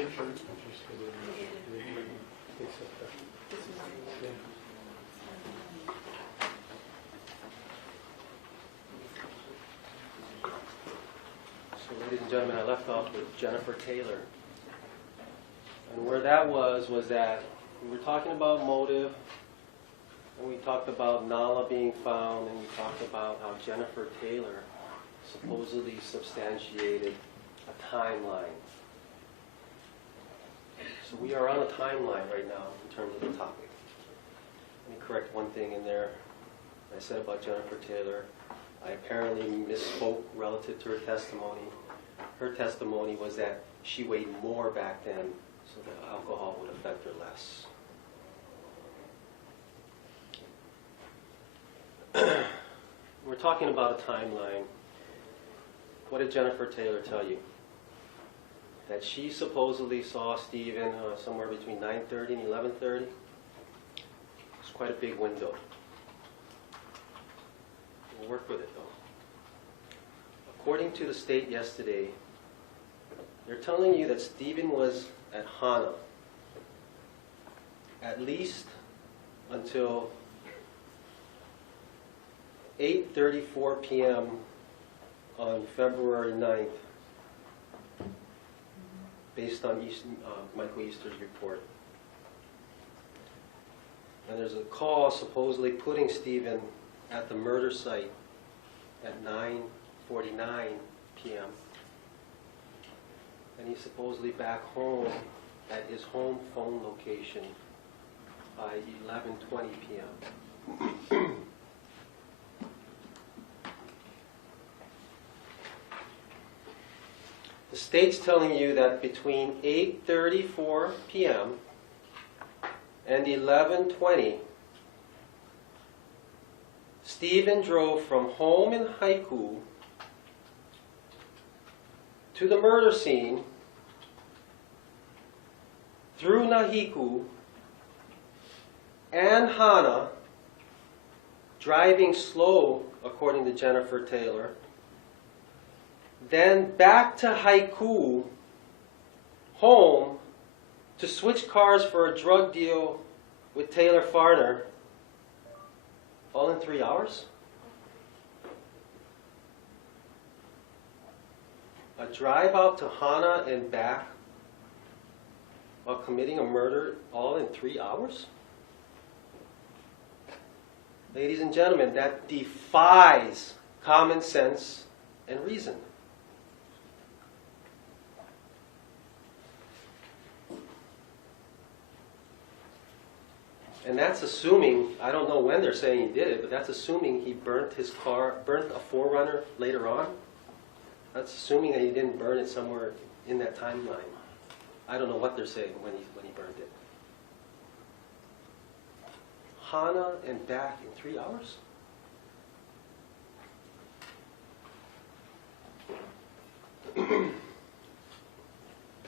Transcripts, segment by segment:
Ladies and gentlemen, I left off with Jennifer Taylor. And where that was that we were talking about motive, and we talked about Nala being found, and we talked about how Jennifer Taylor supposedly substantiated a timeline. So we are on a timeline right now in terms of the topic. Let me correct one thing in there. I said about Jennifer Taylor, I apparently misspoke relative to her testimony. Her testimony was that she weighed more back then, so that alcohol would affect her less. We're talking about a timeline. What did Jennifer Taylor tell you? That she supposedly saw Stephen somewhere between 9:30 and 11:30. It's quite a big window. We'll work with it though. According to the state yesterday, they're telling you that Stephen was at Hana at least until 8:34 p.m. on February 9th, based on Michael Easter's report. And there's a call supposedly putting Stephen at the murder site at 9:49 p.m. And he's supposedly back home at his home phone location by 11:20 p.m. The state's telling you that between 8:34 p.m. and 11:20, Stephen drove from home in Haiku to the murder scene through Nahiku and Hana, driving slow, according to Jennifer Taylor, then back to Haiku, home, to switch cars for a drug deal with Taylor Farner, all in 3 hours? A drive out to Hana and back while committing a murder all in 3 hours? Ladies and gentlemen, that defies common sense and reason. And that's assuming, I don't know when they're saying he did it, but that's assuming he burnt his car, burnt a 4Runner later on. That's assuming that he didn't burn it somewhere in that timeline. I don't know what they're saying when he burned it. Hana and back in 3 hours?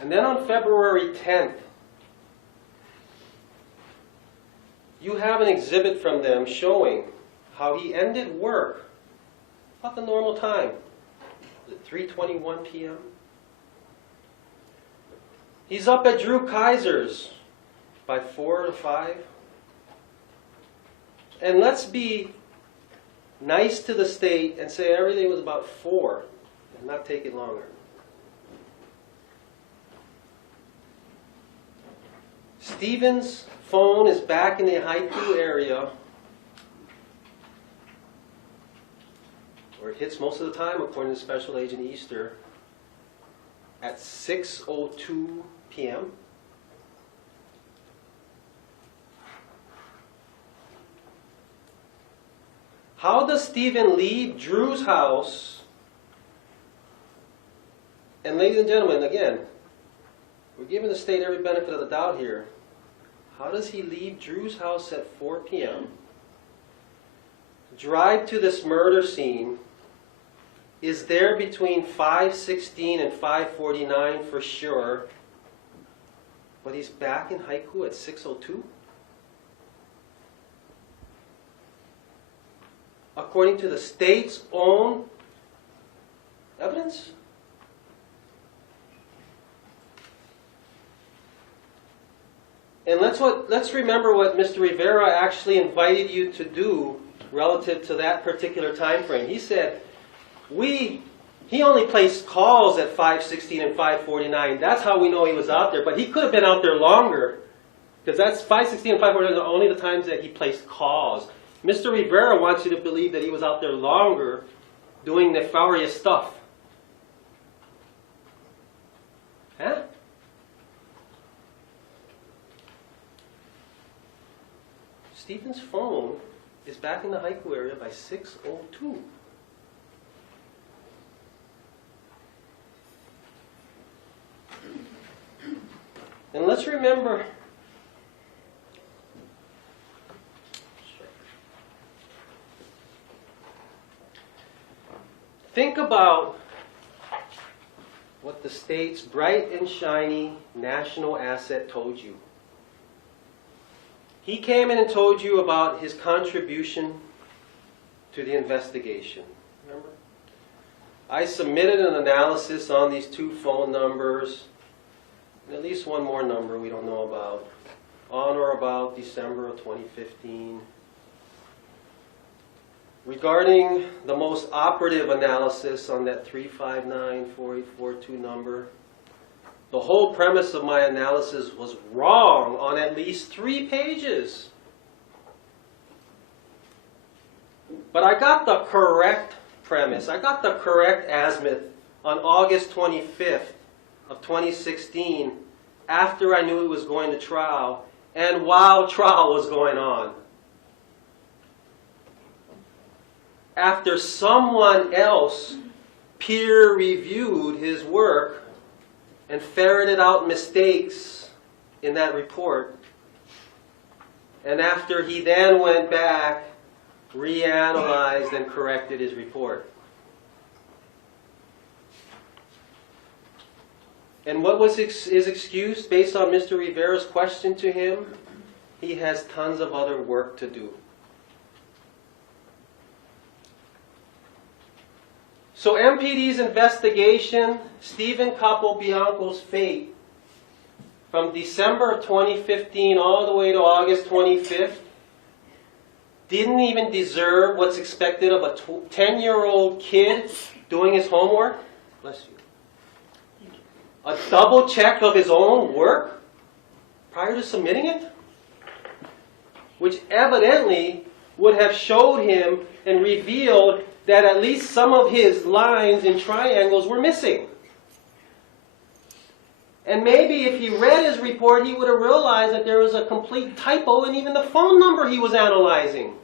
And then on February 10th, you have an exhibit from them showing how he ended work about the normal time. Was it 3:21 p.m.? He's up at Drew Kaiser's by 4 to 5. And let's be nice to the state and say everything was about 4 and not take it longer. Stephen's phone is back in the Haiku area, where it hits most of the time, according to Special Agent Easter, at 6:02 p.m. How does Stephen leave Drew's house? And ladies and gentlemen, again, we're giving the state every benefit of the doubt here. How does he leave Drew's house at 4 p.m., drive to this murder scene, is there between 5:16 and 5:49 for sure, but he's back in Haiku at 6:02? According to the state's own evidence? And let's remember what Mr. Rivera actually invited you to do relative to that particular time frame. He said, he only placed calls at 5:16 and 5:49. That's how we know he was out there. But he could have been out there longer, because that's 5:16 and 5:49 are only the times that he placed calls. Mr. Rivera wants you to believe that he was out there longer doing nefarious stuff. Huh? Stephen's phone is back in the haiku area by 6:02. And let's remember, think about what the state's bright and shiny national asset told you. He came in and told you about his contribution to the investigation. Remember? I submitted an analysis on these 2 phone numbers, and at least one more number we don't know about, on or about December of 2015. Regarding the most operative analysis on that 359-4842 number, the whole premise of my analysis was wrong on at least 3 pages. But I got the correct premise. I got the correct azimuth on August 25th of 2016, after I knew he was going to trial and while trial was going on. After someone else peer-reviewed his work and ferreted out mistakes in that report, and after he then went back, reanalyzed and corrected his report. And what was his excuse based on Mr. Rivera's question to him? He has tons of other work to do. So MPD's investigation, Stephen Capobianco's fate, from December of 2015 all the way to August 25th, didn't even deserve what's expected of a 10-year-old kid doing his homework. Bless you. A double check of his own work prior to submitting it, which evidently would have showed him and revealed that at least some of his lines and triangles were missing. And maybe if he read his report, he would have realized that there was a complete typo in even the phone number he was analyzing.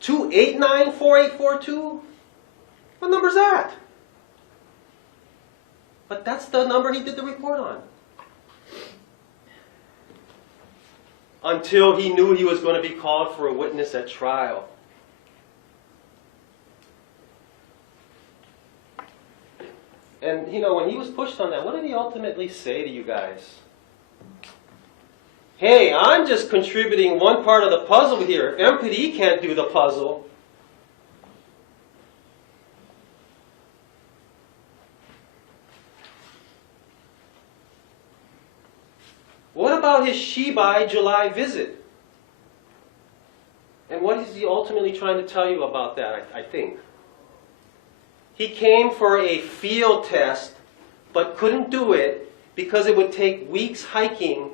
$289-4842? What number's that? But that's the number he did the report on. Until he knew he was going to be called for a witness at trial. And, you know, when he was pushed on that, what did he ultimately say to you guys? Hey, I'm just contributing one part of the puzzle here. If MPD can't do the puzzle, what about his Shibai July visit? And what is he ultimately trying to tell you about that, I think? He came for a field test, but couldn't do it because it would take weeks hiking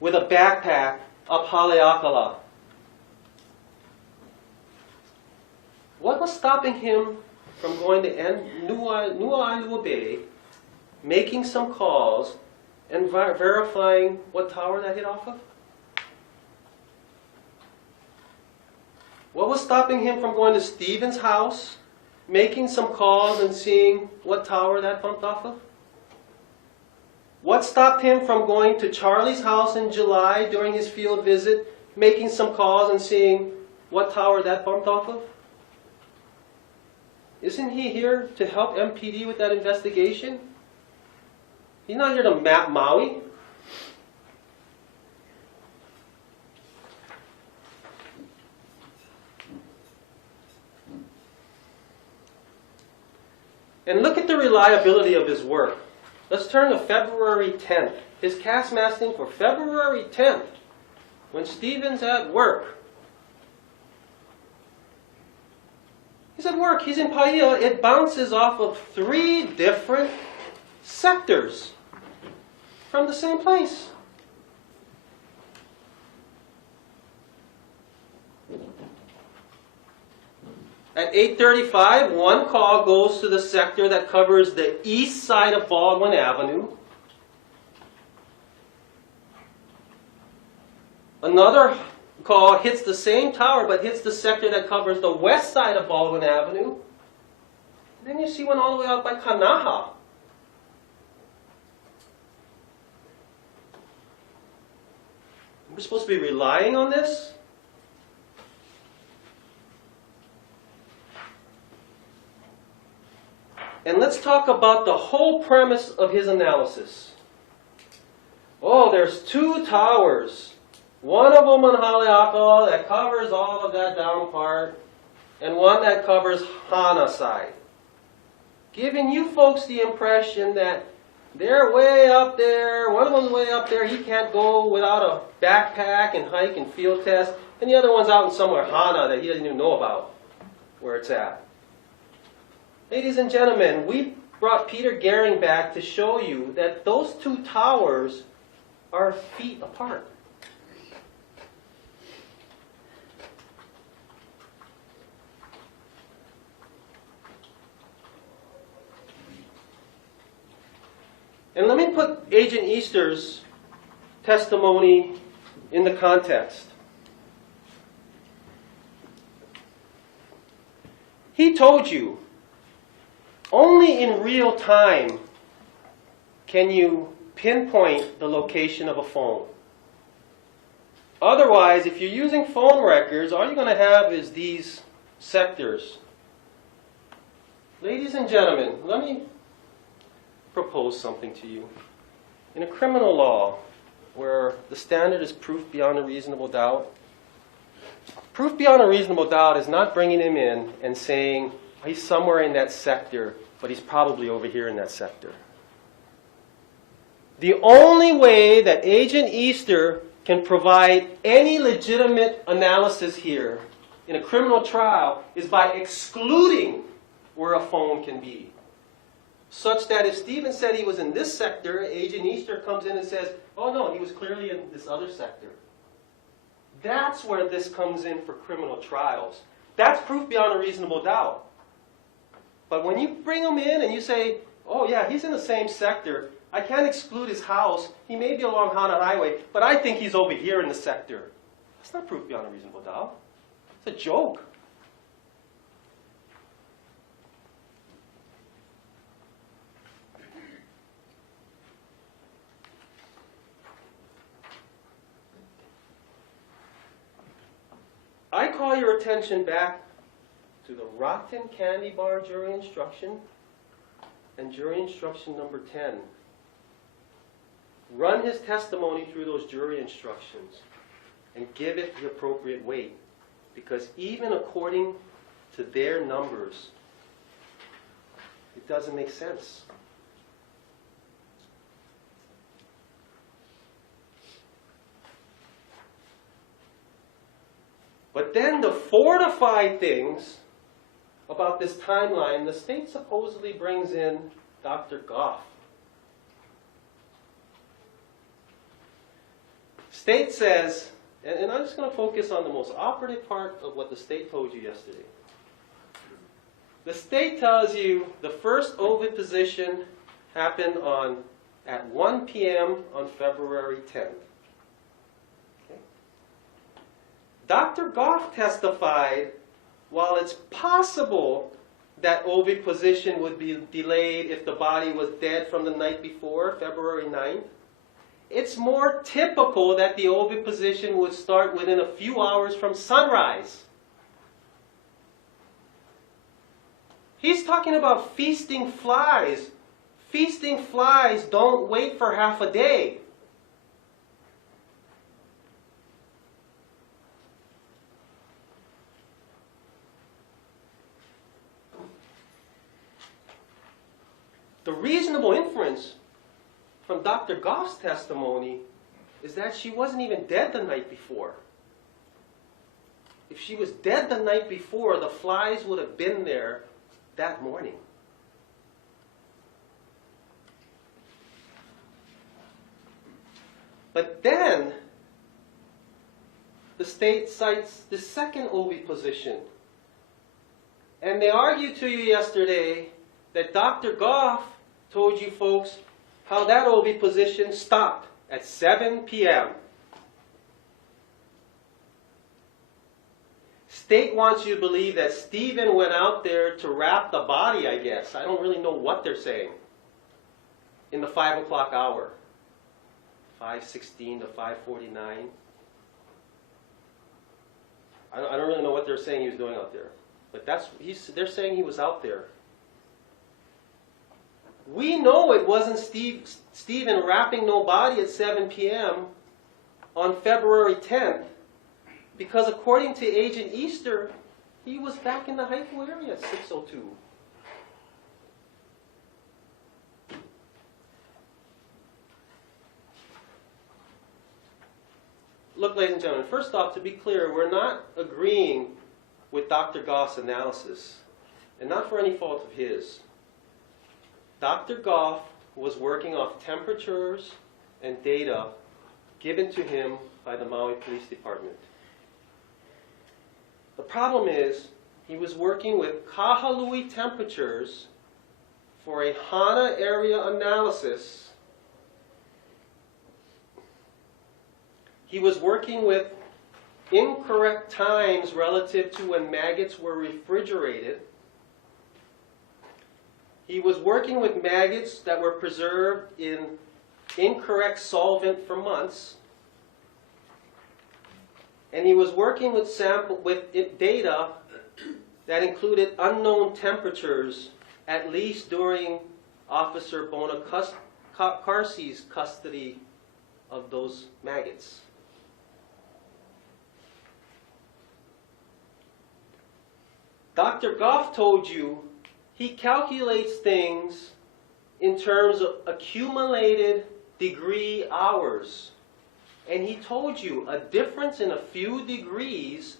with a backpack up Haleakala. What was stopping him from going to Nu'uailua Bay, making some calls, and verifying what tower that hit off of? What was stopping him from going to Stephen's house, making some calls and seeing what tower that bumped off of? What stopped him from going to Charlie's house in July during his field visit, making some calls and seeing what tower that bumped off of? Isn't he here to help MPD with that investigation? He's not here to map Maui. And look at the reliability of his work. Let's turn to February 10th. His cast masking for February 10th, when Stephen's at work. He's at work, he's in Paia. It bounces off of 3 different sectors from the same place. At 8:35, one call goes to the sector that covers the east side of Baldwin Avenue. Another call hits the same tower, but hits the sector that covers the west side of Baldwin Avenue. And then you see one all the way out by Kanaha. We're supposed to be relying on this? And let's talk about the whole premise of his analysis. Oh, there's 2 towers. One of them on Haleakala that covers all of that down part, and one that covers Hana side. Giving you folks the impression that they're way up there, one of them's way up there, he can't go without a backpack and hike and field test, and the other one's out in somewhere, Hana, that he doesn't even know about where it's at. Ladies and gentlemen, we brought Peter Gehring back to show you that those 2 towers are feet apart. And let me put Agent Easter's testimony in the context. He told you, only in real time can you pinpoint the location of a phone. Otherwise, if you're using phone records, all you're going to have is these sectors. Ladies and gentlemen, let me propose something to you. In a criminal law, where the standard is proof beyond a reasonable doubt, proof beyond a reasonable doubt is not bringing him in and saying, he's somewhere in that sector, but he's probably over here in that sector. The only way that Agent Easter can provide any legitimate analysis here in a criminal trial is by excluding where a phone can be. Such that if Stephen said he was in this sector, Agent Easter comes in and says, oh no, he was clearly in this other sector. That's where this comes in for criminal trials. That's proof beyond a reasonable doubt. But when you bring him in and you say, oh yeah, he's in the same sector, I can't exclude his house, he may be along Hana Highway, but I think he's over here in the sector. That's not proof beyond a reasonable doubt. It's a joke. I call your attention back to the rotten candy bar jury instruction and jury instruction number 10. Run his testimony through those jury instructions and give it the appropriate weight. Because even according to their numbers, it doesn't make sense. But then to fortify things about this timeline, the state supposedly brings in Dr. Goff. State says, and I'm just going to focus on the most operative part of what the state told you yesterday. The state tells you the first oviposition happened at 1 p.m. on February 10th. Dr. Goff testified, while it's possible that oviposition would be delayed if the body was dead from the night before, February 9th, it's more typical that the oviposition would start within a few hours from sunrise. He's talking about feasting flies. Feasting flies don't wait for half a day. The reasonable inference from Dr. Goff's testimony is that she wasn't even dead the night before. If she was dead the night before, the flies would have been there that morning. But then, the state cites the second oviposition. And they argued to you yesterday that Dr. Goff told you folks how that oviposition stopped at 7 p.m. State wants you to believe that Stephen went out there to wrap the body, I guess. I don't really know what they're saying. In the 5 o'clock hour. 5:16 to 5:49. I don't really know what they're saying he was doing out there. But they're saying he was out there. We know it wasn't Stephen wrapping no body at 7 p.m. on February 10th, because according to Agent Easter, he was back in the Haiku area at 6:02. Look, ladies and gentlemen, first off, to be clear, we're not agreeing with Dr. Goff's analysis, and not for any fault of his. Dr. Goff was working off temperatures and data given to him by the Maui Police Department. The problem is, he was working with Kahului temperatures for a Hana area analysis. He was working with incorrect times relative to when maggots were refrigerated. He was working with maggots that were preserved in incorrect solvent for months. And he was working with data that included unknown temperatures, at least during Officer Bonacarsi's custody of those maggots. Dr. Goff told you he calculates things in terms of accumulated degree hours. And he told you a difference in a few degrees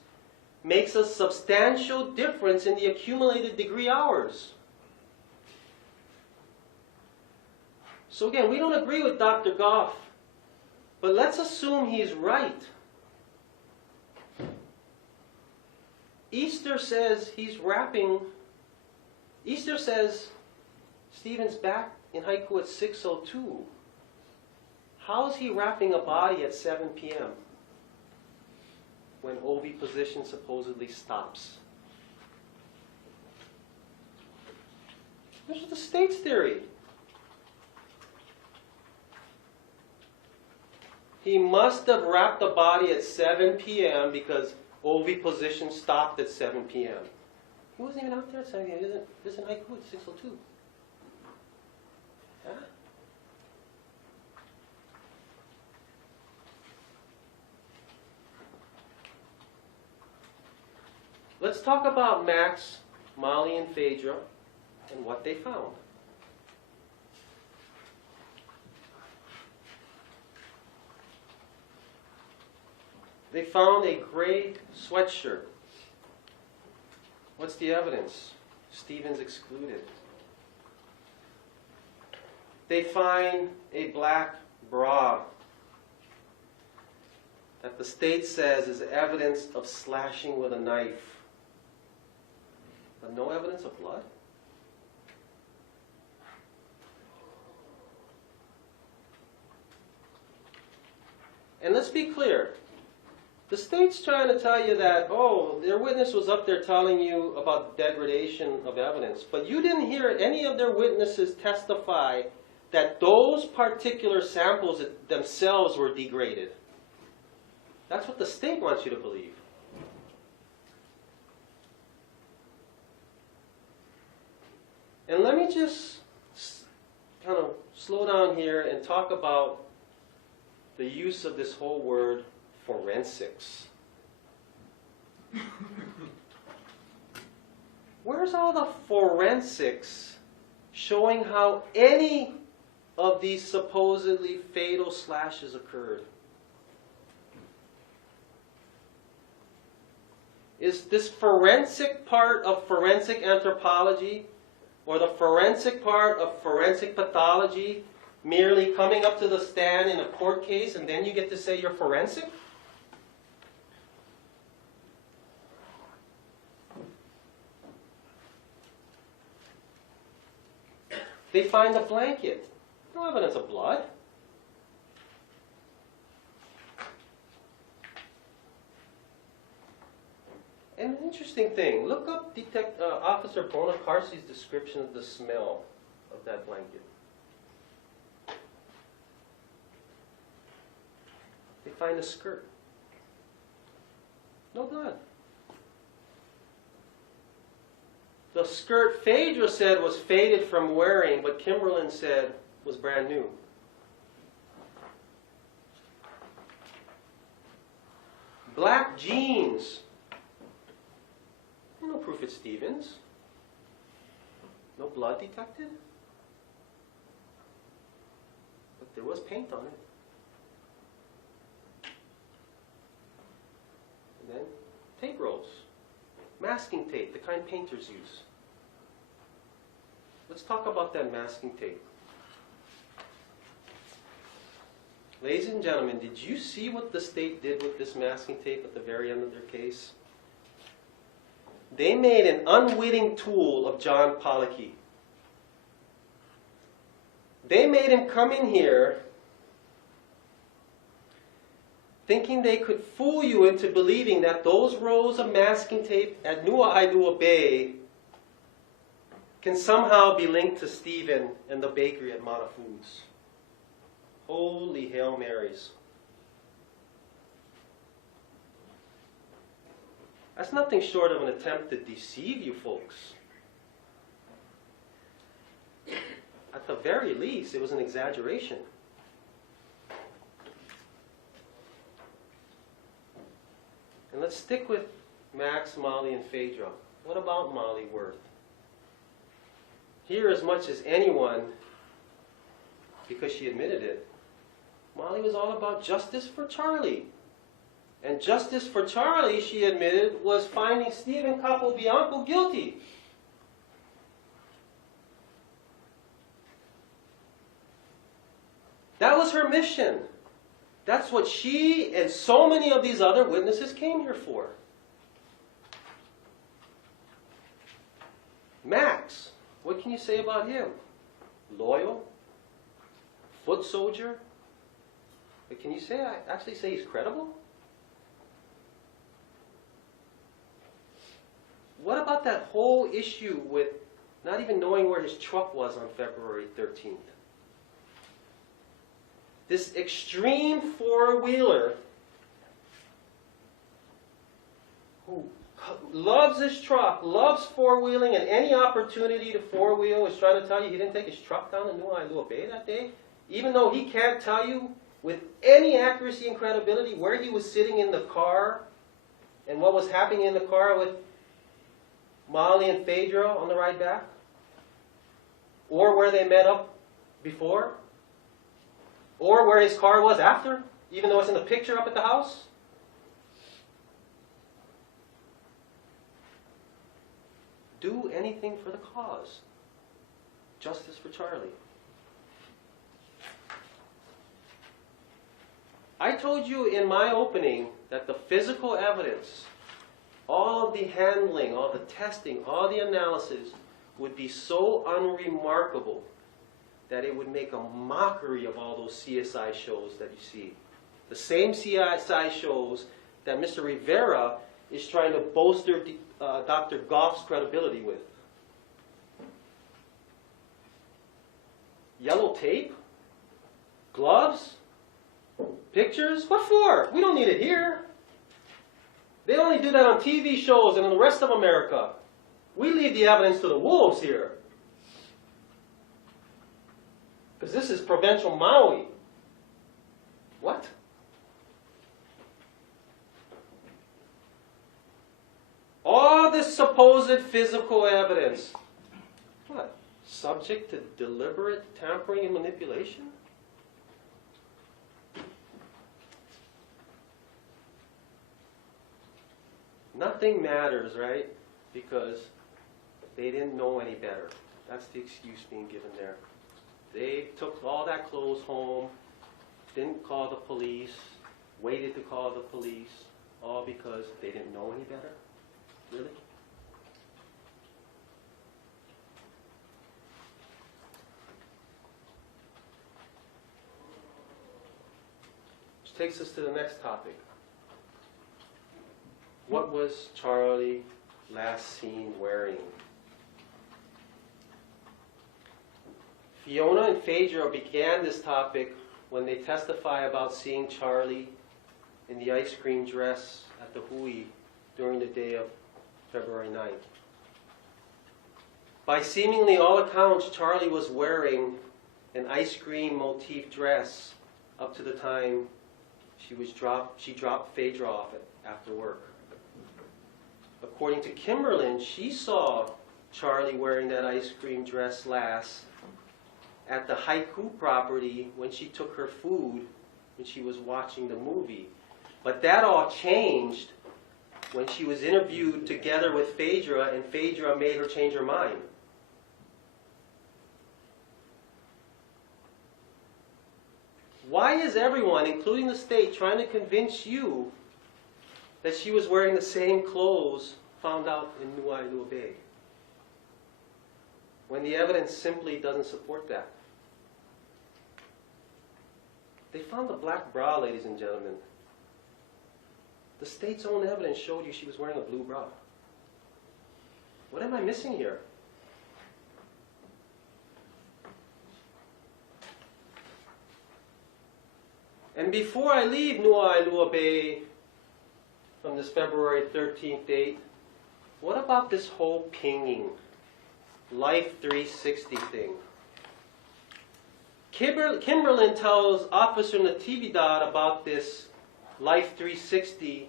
makes a substantial difference in the accumulated degree hours. So again, we don't agree with Dr. Goff, but let's assume he's right. Easter says he's wrapping. Easter says Stephen's back in Haiku at 6:02. How is he wrapping a body at 7 p.m. when oviposition supposedly stops? This is the state's theory. He must have wrapped the body at 7 p.m. because oviposition stopped at 7 p.m. He wasn't even out there at 7 p.m. He was in Haiku at 6:02. Huh? Let's talk about Max, Molly, and Phaedra and what they found. They found a gray sweatshirt. What's the evidence? Stephen's excluded. They find a black bra that the state says is evidence of slashing with a knife. But no evidence of blood? And let's be clear. The state's trying to tell you that, oh, their witness was up there telling you about degradation of evidence, but you didn't hear any of their witnesses testify that those particular samples themselves were degraded. That's what the state wants you to believe. And let me just kind of slow down here and talk about the use of this whole word forensics. Where's all the forensics showing how any of these supposedly fatal slashes occurred? Is this forensic part of forensic anthropology or the forensic part of forensic pathology merely coming up to the stand in a court case and then you get to say you're forensic? They find a blanket. No evidence of blood. And an interesting thing, look up Officer Bonacarsi's description of the smell of that blanket. They find a skirt. No blood. The skirt Phaedra said was faded from wearing, but Kimberlin said was brand new. Black jeans. No proof it's Stevens. No blood detected. But there was paint on it. And then tape rolls. Masking tape, the kind painters use. Let's talk about that masking tape. Ladies and gentlemen, did you see what the state did with this masking tape at the very end of their case? They made an unwitting tool of John Pollocky. They made him come in here thinking they could fool you into believing that those rolls of masking tape at Nu'uailua Bay can somehow be linked to Stephen and the bakery at Mana Foods. Holy Hail Marys. That's nothing short of an attempt to deceive you folks. At the very least, it was an exaggeration. And let's stick with Max, Molly, and Phaedra. What about Molly Worth? Here, as much as anyone, because she admitted it, Molly was all about justice for Charlie. And justice for Charlie, she admitted, was finding Stephen Capobianco guilty. That was her mission. That's what she and so many of these other witnesses came here for. Max, what can you say about him? Loyal? Foot soldier? But can you actually say he's credible? What about that whole issue with not even knowing where his truck was on February 13th? This extreme four-wheeler who loves his truck, loves four-wheeling, and any opportunity to four-wheel is trying to tell you he didn't take his truck down in Nu'uailua Bay that day, even though he can't tell you with any accuracy and credibility where he was sitting in the car and what was happening in the car with Molly and Phaedra on the ride back, or where they met up before, or where his car was after, even though it's in the picture up at the house. Do anything for the cause. Justice for Charlie. I told you in my opening that the physical evidence, all of the handling, all the testing, all the analysis would be so unremarkable that it would make a mockery of all those CSI shows that you see. The same CSI shows that Mr. Rivera is trying to bolster Dr. Goff's credibility with. Yellow tape? Gloves? Pictures? What for? We don't need it here. They only do that on TV shows and in the rest of America. We leave the evidence to the wolves here. Because this is provincial Maui. What? All this supposed physical evidence. What? subject to deliberate tampering and manipulation? Nothing matters, right? Because they didn't know any better. That's the excuse being given there. They took all that clothes home, didn't call the police, waited to call the police, all because they didn't know any better? Really? Which takes us to the next topic. What was Charlie last seen wearing? Fiona and Phaedra began this topic when they testify about seeing Charlie in the ice cream dress at the Hui during the day of February 9th. By seemingly all accounts, Charlie was wearing an ice cream motif dress up to the time she dropped Phaedra off after work. According to Kimberlyn, she saw Charlie wearing that ice cream dress last at the Haiku property when she took her food when she was watching the movie. But that all changed when she was interviewed together with Phaedra, and Phaedra made her change her mind. Why is everyone, including the state, trying to convince you that she was wearing the same clothes found out in Wailuku Bay, when the evidence simply doesn't support that? They found the black bra, ladies and gentlemen. The state's own evidence showed you she was wearing a blue bra. What am I missing here? And before I leave Wailuku Bay from this February 13th date, what about this whole pinging, Life 360 thing? Kimberlyn tells Officer Natividad about this Life 360,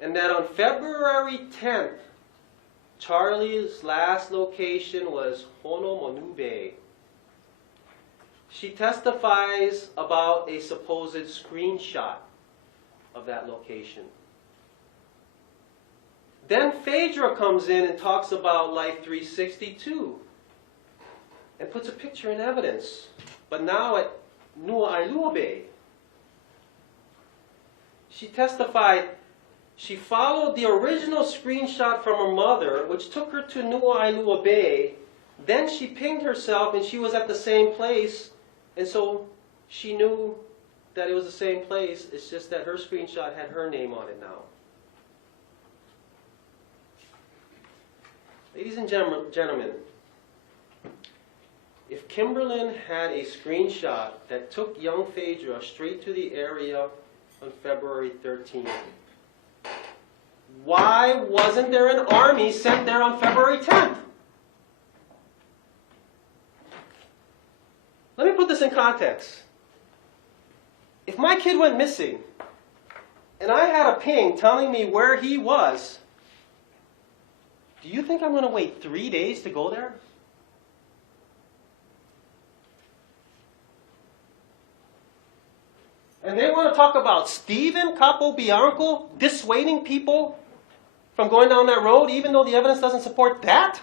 and that on February 10th, Charlie's last location was Honolulu Bay. She testifies about a supposed screenshot of that location. Then Phaedra comes in and talks about Life 360 too, and puts a picture in evidence, but now at Wailuku Bay. She testified she followed the original screenshot from her mother, which took her to Wailuku Bay. Then she pinged herself and she was at the same place, and so she knew that it was the same place. It's just that her screenshot had her name on it now. Ladies and gentlemen, if Kimberlyn had a screenshot that took young Phaedra straight to the area on February 13th, why wasn't there an army sent there on February 10th? Let me put this in context. If my kid went missing and I had a ping telling me where he was, do you think I'm going to wait 3 days to go there? And they want to talk about Stephen Capobianco dissuading people from going down that road, even though the evidence doesn't support that?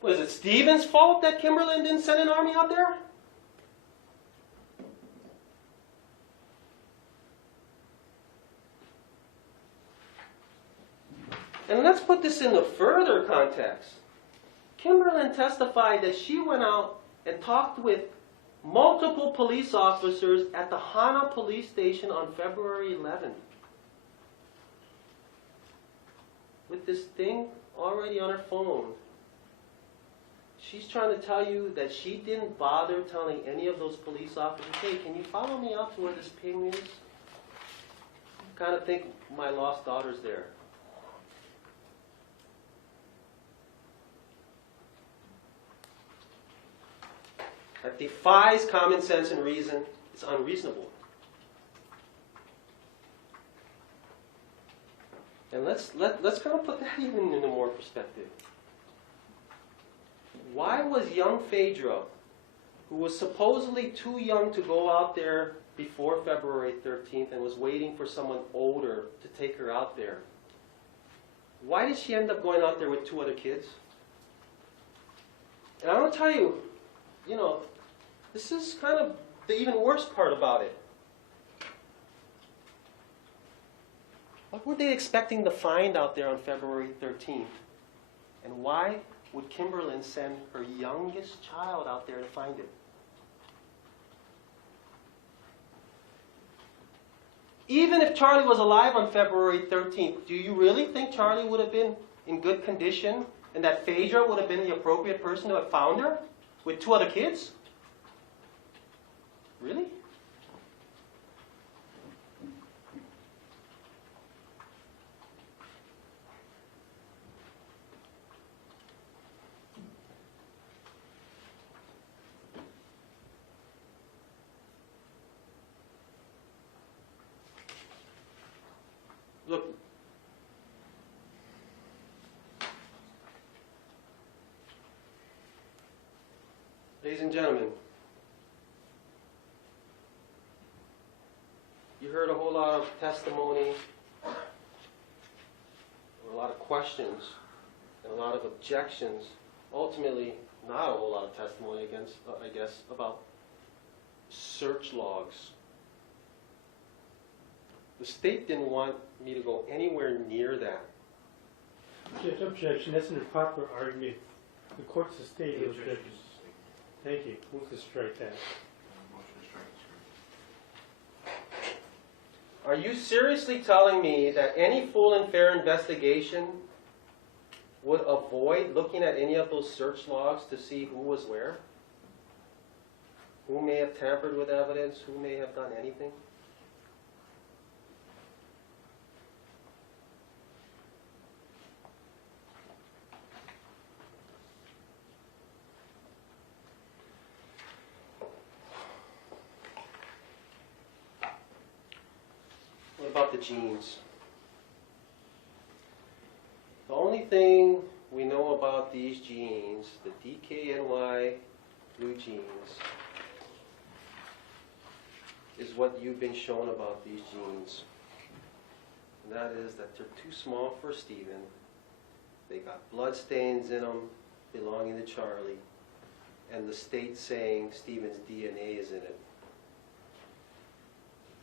Was it Stephen's fault that Kimberlyn didn't send an army out there? And let's put this into further context. Kimberlyn testified that she went out and talked with multiple police officers at the Hana police station on February 11th. With this thing already on her phone. She's trying to tell you that she didn't bother telling any of those police officers, hey, can you follow me out to where this ping is? I kind of think my lost daughter's there. That defies common sense and reason. It's unreasonable. And let's kind of put that even into more perspective. Why was young Phaedra, who was supposedly too young to go out there before February 13th and was waiting for someone older to take her out there, why did she end up going out there with 2 other kids? And I'm going to tell you, this is kind of the even worst part about it. What were they expecting to find out there on February 13th? And why would Kimberlyn send her youngest child out there to find it? Even if Charlie was alive on February 13th, do you really think Charlie would have been in good condition and that Phaedra would have been the appropriate person to have found her with 2 other kids? Really? Look, ladies and gentlemen, you heard a whole lot of testimony, or a lot of questions, and a lot of objections. Ultimately, not a whole lot of testimony against, I guess, about search logs. The state didn't want me to go anywhere near that. Judge, objection. That's an improper argument. The court sustained those judges. Thank you. Move to strike that. Are you seriously telling me that any full and fair investigation would avoid looking at any of those search logs to see who was where? Who may have tampered with evidence? Who may have done anything? What about the genes? The only thing we know about these genes, the DKNY blue genes, is what you've been shown about these genes. And that is that they're too small for Stephen. They got blood stains in them belonging to Charlie. And the state saying Stephen's DNA is in it.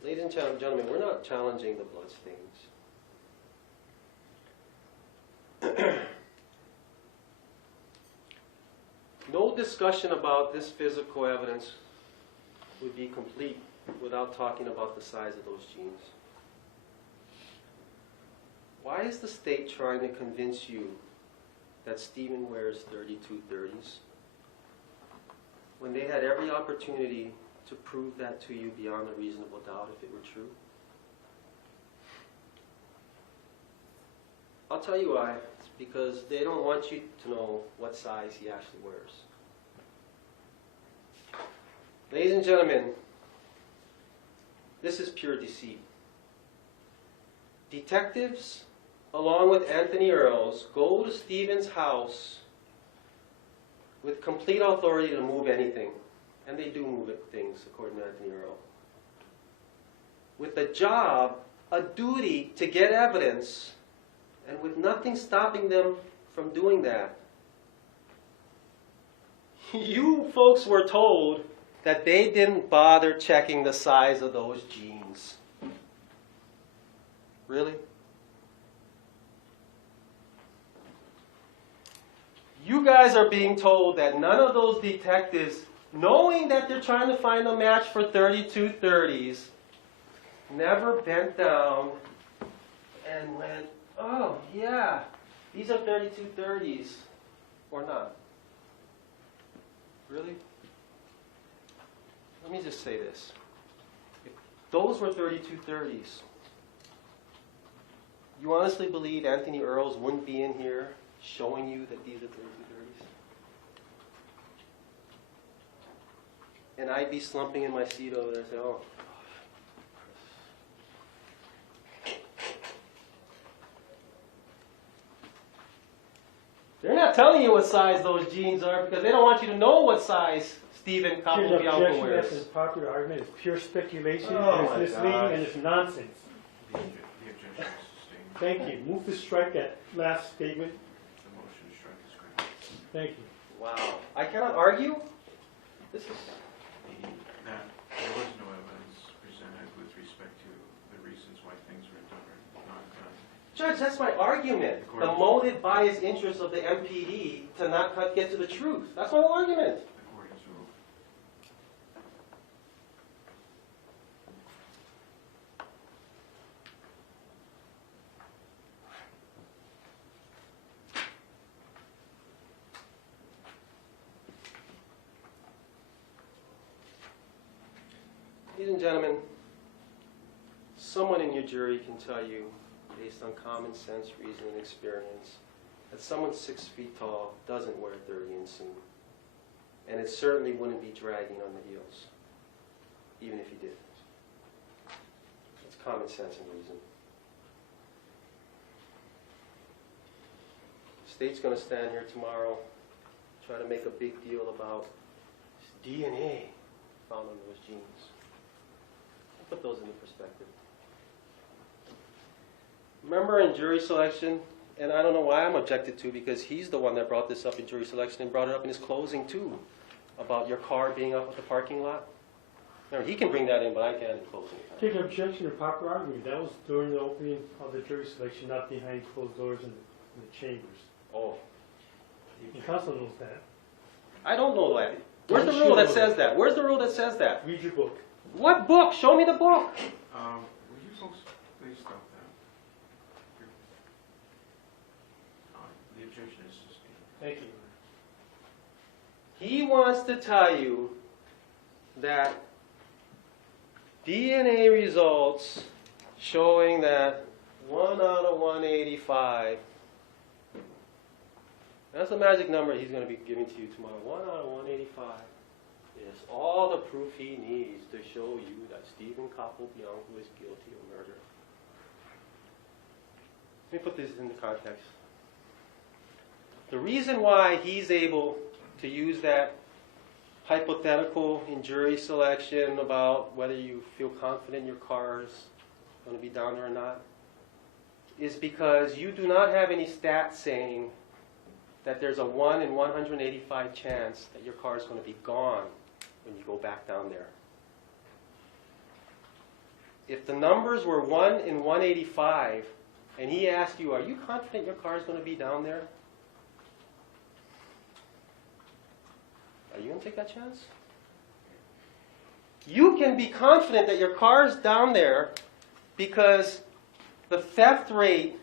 Ladies and gentlemen, we're not challenging the blood stains. No discussion about this physical evidence would be complete without talking about the size of those genes. Why is the state trying to convince you that Stephen wears 3230s when they had every opportunity to prove that to you beyond a reasonable doubt if it were true? I'll tell you why. It's because they don't want you to know what size he actually wears. Ladies and gentlemen, this is pure deceit. Detectives, along with Anthony Earls, go to Stephen's house with complete authority to move anything. And they do move things, according to Anthony Earl. With a job, a duty to get evidence, and with nothing stopping them from doing that. You folks were told that they didn't bother checking the size of those jeans. Really? You guys are being told that none of those detectives, knowing that they're trying to find a match for 3230s, never bent down and went, oh yeah, these are 3230s, or not. Really? Let me just say this. If those were 3230s, you honestly believe Anthony Earls wouldn't be in here showing you that these are 3230s? And I'd be slumping in my seat over there and say, oh. telling you what size those jeans are because they don't want you to know what size Stephen Here's Capobianco objection, wears. that's a popular argument, it's pure speculation, Oh and my it's misleading, gosh. and it's nonsense. The objection is sustained. Thank you. Move to strike that last statement. The motion to strike is granted. Thank you. Wow. I cannot argue? This is... There was no evidence presented with respect to the reasons why things were done or not done. Judge, that's my argument. The motive, bias, interest of the MPD to not get to the truth. That's my argument. According to rule. Ladies and gentlemen, someone in your jury can tell you, based on common sense, reason, and experience, that someone 6 feet tall doesn't wear 30 inseam. And it certainly wouldn't be dragging on the heels, even if he did. It's common sense and reason. The state's going to stand here tomorrow, try to make a big deal about DNA found on those jeans. Put those into perspective. Remember in jury selection, and I don't know why I'm objected to because he's the one that brought this up in jury selection and brought it up in his closing too, about your car being up at the parking lot. Remember, he can bring that in, but I can't in closing. Take an objection to popular argument. That was during the opening of the jury selection, not behind closed doors in the chambers. Oh. The council knows that. I don't know that. Where's the rule that says that? Where's the rule that says that? Read your book. What book? Show me the book. Will you folks please stop that? The objection is sustained. Thank you. He wants to tell you that DNA results showing that 1 out of 185, that's the magic number he's going to be giving to you tomorrow. 1 out of 185 is all the proof he needs to show you that Stephen Capobianco is guilty of murder. Let me put this into context. The reason why he's able to use that hypothetical in jury selection about whether you feel confident your car is going to be down there or not is because you do not have any stats saying that there's a 1 in 185 chance that your car is going to be gone when you go back down there. If the numbers were 1 in 185 and he asked you, are you confident your car is going to be down there? Are you going to take that chance? You can be confident that your car is down there because the theft rate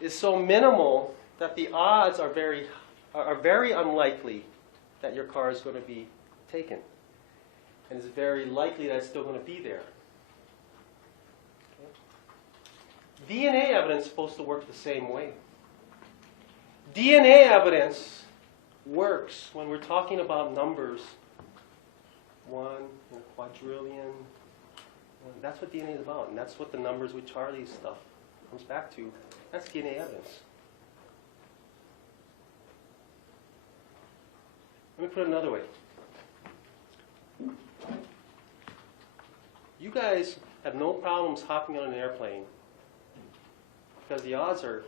is so minimal that the odds are very unlikely that your car is going to be taken. And it's very likely that it's still going to be there. Okay. DNA evidence is supposed to work the same way. DNA evidence works when we're talking about numbers. 1 in a quadrillion. That's what DNA is about, and that's what the numbers with Charlie's stuff comes back to. That's DNA evidence. Let me put it another way. You guys have no problems hopping on an airplane because the odds are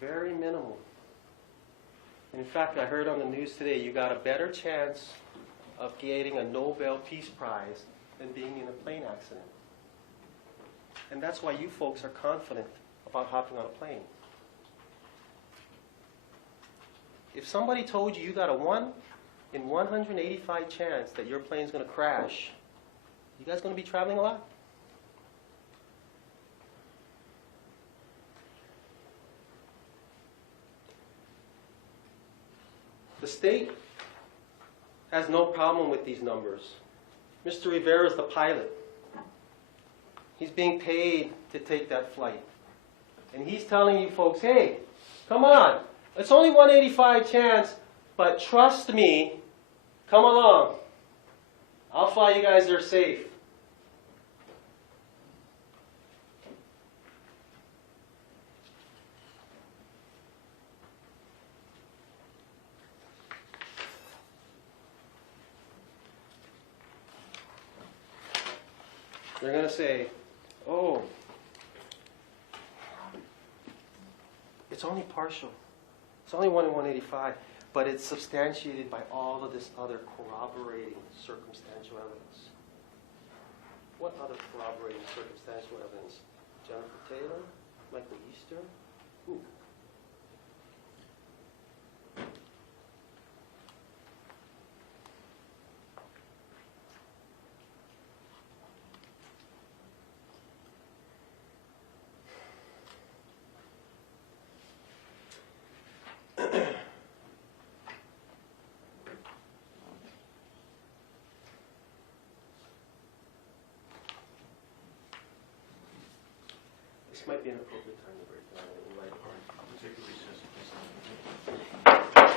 very minimal. And in fact, I heard on the news today you got a better chance of getting a Nobel Peace Prize than being in a plane accident. And that's why you folks are confident about hopping on a plane. If somebody told you you got a 1 in 185 chance that your plane's going to crash, you guys going to be traveling a lot? The state has no problem with these numbers. Mr. Rivera is the pilot. He's being paid to take that flight. And he's telling you folks, hey, come on. It's only 185 chance, but trust me, come along. I'll fly you guys there safe. They're gonna say, oh, it's only partial. It's only 1 in 185, but it's substantiated by all of this other corroborating circumstantial evidence. What other corroborating circumstantial evidence? Jennifer Taylor? Michael Easter? Who? This might be an appropriate time to break down. We might Take a recess at this time.